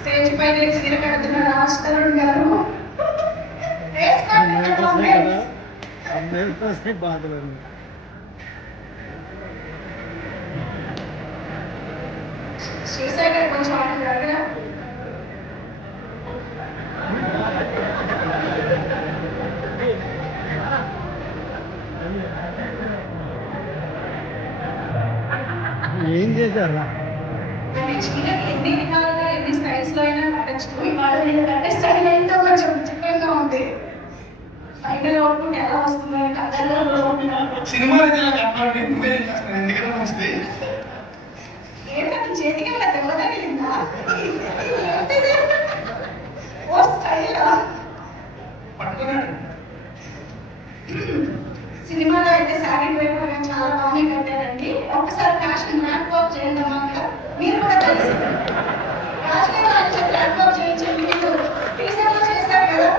స్టేజ్ పైన చీర కడుతున్న రాష్ట్రం గారు బాధలు శ్రీశైలం కొంచెం మాట్లాడగా ఏం చేశారా ఎన్ని విధాలుగా ఎన్ని స్టైల్స్ లో అయినా కట్టచ్చు కట్టే స్టైల్ ఏంటో కొంచెం చిత్రంగా ఉంది ఫైనల్ అవుట్పుట్ ఎలా వస్తుంది సినిమా ఎందుకంటే వస్తే ఏంటంటే చేతికి దెబ్బతగిలిందా ఓ స్టైల్ పట్టుకున్నాడు సినిమాలో అయితే శారీ వైపు చాలా బాగానే కట్టారండి ఒకసారి ఫ్యాషన్ మ్యాప్ వాక్ చేయండి మాకు మీరు కూడా కలిసి ఫ్యాషన్ చెప్పి మ్యాప్ వాక్ చేయించండి మీరు టీచర్లో చేశారు కదా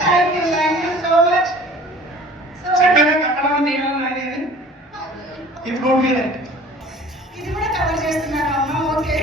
థ్యాంక్ యూ సో మచ్ ఇది కూడా ఇది కూడా కవర్ చేస్తున్నారు అమ్మ ఓకే